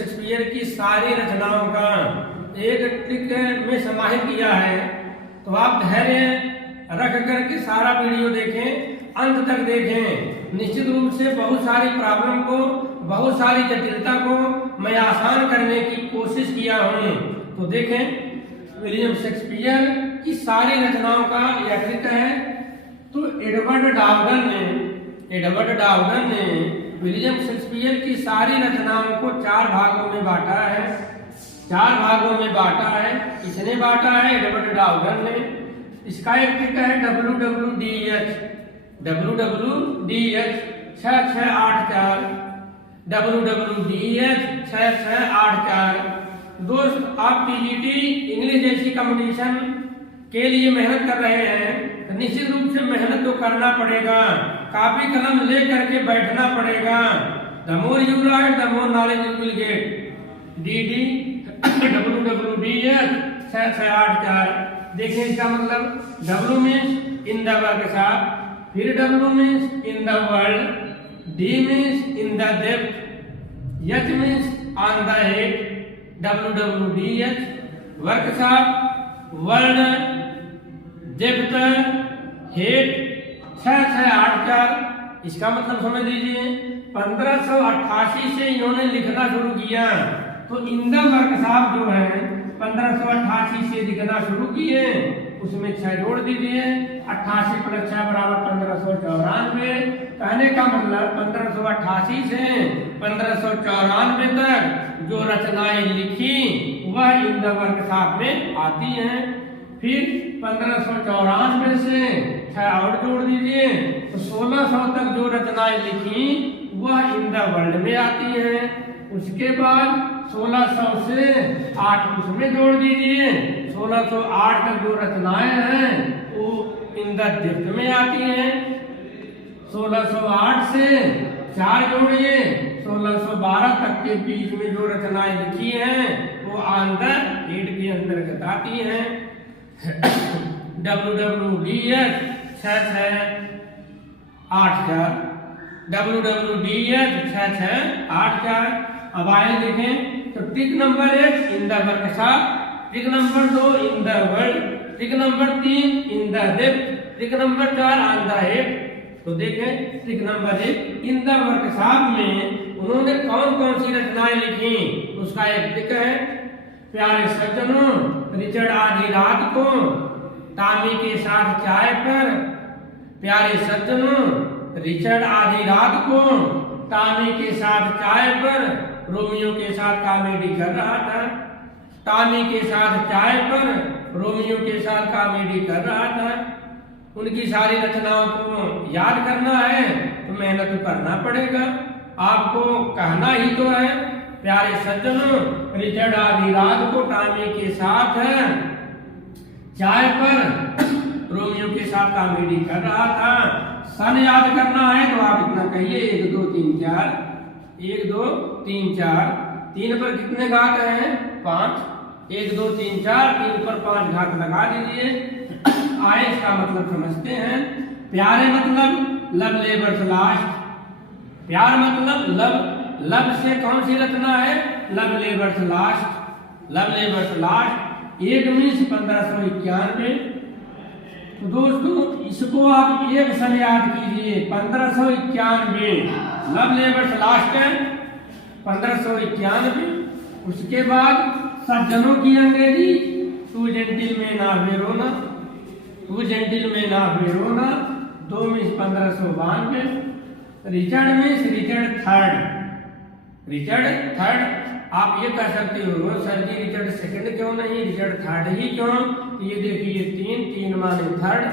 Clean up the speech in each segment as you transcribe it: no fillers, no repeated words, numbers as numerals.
Shakespeare की सारी रचनाओं का एक ट्रिक में समाहित किया है। तो आप धैर्य रख करके सारा वीडियो देखें, अंत तक देखें। निश्चित रूप से बहुत सारी प्रॉब्लम को, बहुत सारी जटिलता को मैं आसान करने की कोशिश किया हूँ। तो देखें, विलियम शेक्सपियर की सारी रचनाओं का यह ट्रिक है। तो एडवर्ड डाउगन ने विलियम शेक्सपियर की सारी रचनाओं को 4 भागों में बांटा है। 4 भागों में बांटा है। किसने बांटा है? एडवर्ड डाउगन ने। इसका एक ट्रिक है WWDH 6684 WWDH 6684। दोस्त, आप TGT इंग्लिश जैसी कंपटीशन के लिए मेहनत कर रहे हैं तो निश्चित रूप से मेहनत तो करना पड़ेगा। कॉपी कलम ले करके बैठना पड़ेगा। The more you right the more knowledge you will get. DD WWDH 6684। देखिए इसका मतलब W means in the workshop, फिर W means in the world, D means in the depth, H means on the head. WWDH workshop, world, depth, head 6684। इसका मतलब समझ लीजिए 1588 से इन्होंने लिखना शुरू किया। तो इन द वर्कशॉप जो है 1588 से लिखना शुरू किए, उसमें 6 जोड़ दीजिए। 88 + 6 = 1594। कहने का मतलब 1588 से 1594 तक जो रचनाएं लिखी वह इन द वर्कशॉप में आती हैं। फिर 1594 से 6 और जोड़ दीजिए तो 1600 तक जो रचनाएं लिखी वह इन द वर्ल्ड में आती हैं। उसके बाद 1600 से 8 उसमें जोड़ दीजिए। 1608 तक जो रचनाएं हैं वो इन द डेप्थ में आती हैं। 1608 से 4 जोड़िए, 1612 तक के बीच में जो रचनाएं लिखी हैं वो ऑन द हेड के अंतर्गत आती हैं। WWDH 6684 WWDH 6684। अब आए देखें तो trick number 1 in the workshop, trick number 2 in the world, trick number 3 in the depth, trick number 4 on the head. तो देखें trick number 1 in the workshop में उन्होंने कौन कौन सी रचनाएं लिखी, उसका एक ट्रिक है। प्यारे सज्जनों, रिचर्ड आधी रात को टॉमी के साथ चाय पर। प्यारे सज्जनों, रिचर्ड आधी रात को टॉमी के साथ चाय पर रोमियो के साथ कॉमेडी कर रहा था। टॉमी के साथ चाय पर रोमियो के साथ कॉमेडी कर रहा था। उनकी सारी रचनाओं को याद करना है तो मेहनत तो करना पड़ेगा। आपको कहना ही तो है, प्यारे सज्जनों, रिचर्ड आधी रात को टॉमी के साथ चाय पर रोमियो के साथ कॉमेडी कर रहा था। सन याद करना है तो आप इतना कहिए 1 2 3 4। 1 2 3 4। 3 पर कितने घात हैं? 5। 1 2 3 4, 3 पर 5 घात लगा दीजिए। आए इसका मतलब समझते हैं। प्यारे मतलब लव लेबर्स लास्ट। प्यार मतलब लव से कौन सी रचना है? Love labours last. Love labours last 1 means 1591। तो दोस्तों इसको आप एक सन याद कीजिए, 1591। लव लेबर्स लास्ट है 1591। उसके बाद सज्जनों की अंग्रेजी two gentleman of Verona. Two gentleman of Verona 2 means 1592। Richard means Richard third. Richard third आप ये कह सकते हो सर जी रिचर्ड सेकंड क्यों नहीं, रिचर्ड थर्ड ही क्यों? ये देखिए 3 माने थर्ड,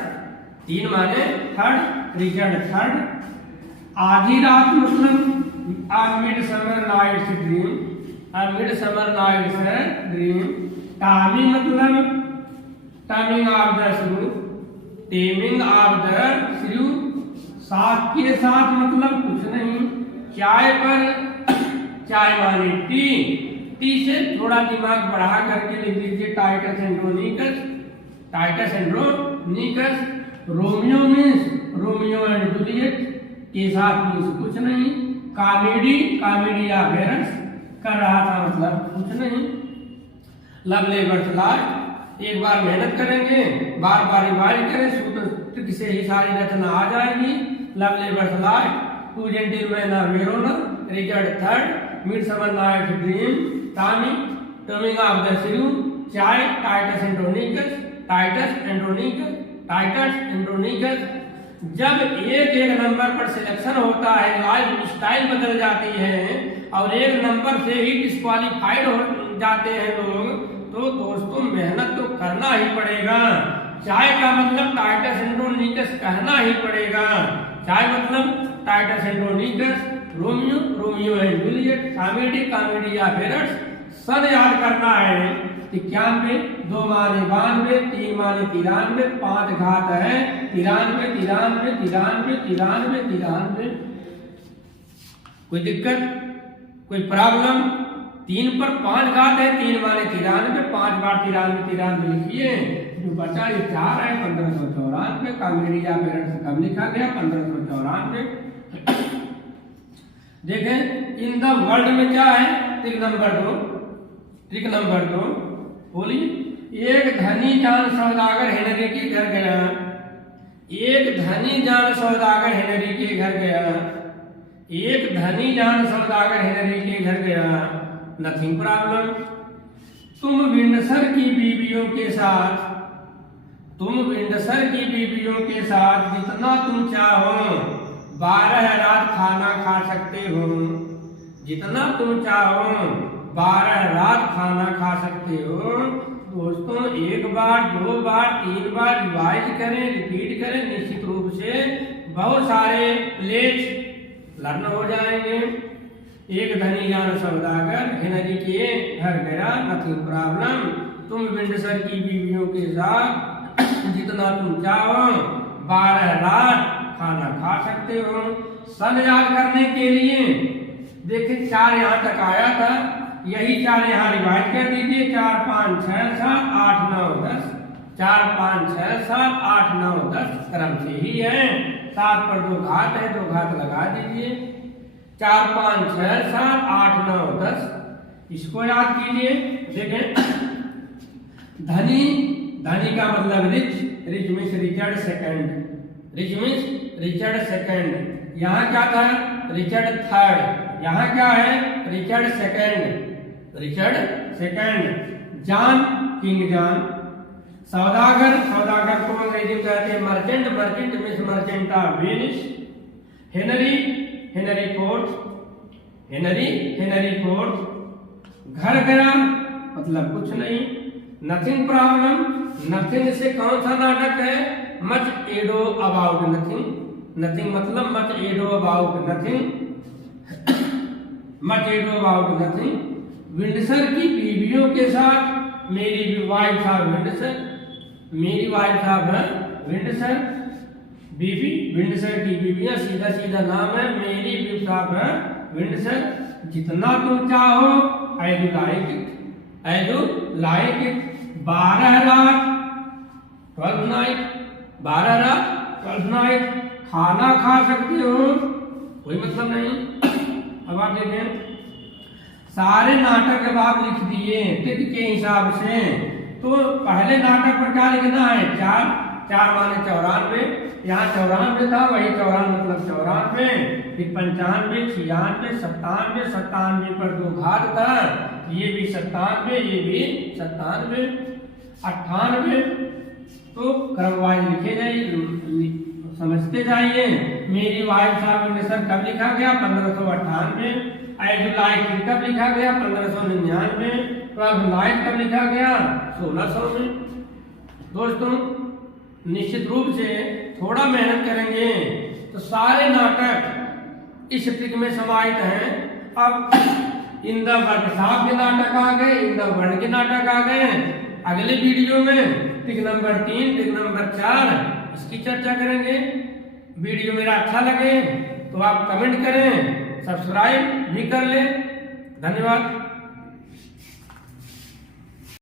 3 माने थर्ड, रिचर्ड थर्ड। आधी रात मतलब आ मिड समर नाइट्स ड्रीम। आ mid summer nights dream. Tomy मतलब टाइमिंग ऑफ द श्रू। टेमिंग ऑफ द श्रू। साथ के साथ मतलब कुछ नहीं। चाय पर, चाय माने टी से थोड़ा दिमाग बढ़ा करके लिख लीजिए Titus Andronicus. Titus Andronicus. Romeo means Romeo and Juliet के साथ मीन्स कुछ नहीं। Comedy, comedy of errors. कर रहा था, मतलब कुछ नहीं। लब लेबर्स लास्ट, एक बार मेहनत करेंगे, बार बार रिवाइज करें, सूत्र से ही सारी रचना आ जाएगी। Love labour's lost, two gentleman are Verona, Richard third, midsummer night's dream, tommy, taming of the shrew, chai, Titus Andronicus, Titus Andronicus, Titus Andronicus. जब एक नंबर पर सिलेक्शन होता है, लाइफ स्टाइल बदल जाती है और एक नंबर से ही डिस्क्वालीफाइड हो जाते हैं लोग, तो दोस्तों मेहनत तो करना ही पड़ेगा। चाय का मतलब टाइटस एंड्रोनिकस कहना ही पड़ेगा। चाय मतलब Titus Andronicus, Romeo, Romeo and Juliet, comedy, comedy of errors. सन याद करना है 91, 2 माने 92, 3 माने 93, 5 घात है 93, 93, 93, 93, 93। कोई दिक्कत, कोई प्रॉब्लम? 3 पर 5 घात है, 3 माने 93, 5 बार 93, 93 लिखिए। जो बचा ये 4 है 1594। कॉमेडी ऑफ एरर्स कब लिखा गया? 1594। देखें इन द वर्ल्ड में क्या है? ट्रिक नंबर 2, ट्रिक नंबर 2 बोलिए। एक धनी जान सौदागर हेनरी के घर गया, एक धनी जान सौदागर हेनरी के घर गया, एक धनी जान सौदागर हेनरी के घर गया, नथिंग प्रॉब्लम। तुम विंडसर की बीवियों के साथ, तुम विंडसर की बीवियों के साथ जितना तुम चाहो 12 रात खाना खा सकते हो, जितना तुम चाहो 12 रात खाना खा सकते हो। दोस्तों एक बार, 2 बार, 3 बार रिवाइज करें, रिपीट करें, निश्चित रूप से बहुत सारे प्लेट्स लर्न हो जाएंगे। एक धनी जान सौदागर हेनरी के घर गया, नथिंग प्रॉब्लम। तुम विंडसर की बीवियों के साथ जितना तुम चाहो 12 रात खाना खा सकते हो। सन याद करने के लिए देखिए 4 यहाँ तक आया था, यही 4 यहाँ रिवाइज कर दीजिए। 4, 5, 6, 7, 8, 9, 10। 4, 5, 6, 7, 8, 9, 10 क्रम से ही है। 7 पर 2 घात है, 2 घात लगा दीजिए। 4, 5, 6, 7, 8, 9, 10 इसको याद कीजिए। देखें धनी, धनी का मतलब rich, rich means Richard second, rich means Richard second. यहाँ क्या था? Richard third. यहाँ क्या है? Richard second, Richard second. John, king John. सौदागर, सौदागर को अंग्रेजी में कहते हैं merchant, merchant means merchant of Venice. Henry, Henry fourth, Henry, Henry fourth. घर गया मतलब कुछ नहीं। नथिंग प्रॉब्लम, नथिंग से कौन सा नाटक है? Much ado about nothing. Nothing मतलब much ado about nothing, much ado about nothing. Windsor की बीवियों के साथ, merry wife of Windsor, merry wife of Windsor. बीवी, विंडसर की बीवियां, सीधा सीधा नाम है, मेरी वाइफ ऑफ विंडसर। जितना तुम चाहो, as you like it, as you like it. 12 रात 12 नाइट, 12 रात 12 नाइट खाना खा सकते हो, कोई मतलब नहीं। अब आप देखें सारे नाटक अब आप लिख दिए तिथि के हिसाब से, तो पहले नाटक पर क्या लिखना है? 4, 4 माने 94। यहाँ 94 था, वही 94 मतलब 94। फिर 95, 96, 97, 97 पर 2 घात था, ये भी 97, ये भी 97, 98। तो क्रमवाइज लिखे जाइए, समझते जाइए। मेरी वाइफ साहब विंडसर कब लिखा गया? 1598। एज यू लाइक इट कब लिखा गया? 1599। 12 नाइट कब लिखा गया? 1600 में। दोस्तों निश्चित रूप से थोड़ा मेहनत करेंगे तो सारे नाटक इस ट्रिक में समाहित हैं। अब इन द वर्कशॉप के नाटक आ गए, इन द वर्ल्ड के नाटक आ गए। अगले वीडियो में ट्रिक नंबर 3, ट्रिक नंबर 4 इसकी चर्चा करेंगे। वीडियो मेरा अच्छा लगे तो आप कमेंट करें, सब्सक्राइब भी कर लें। धन्यवाद।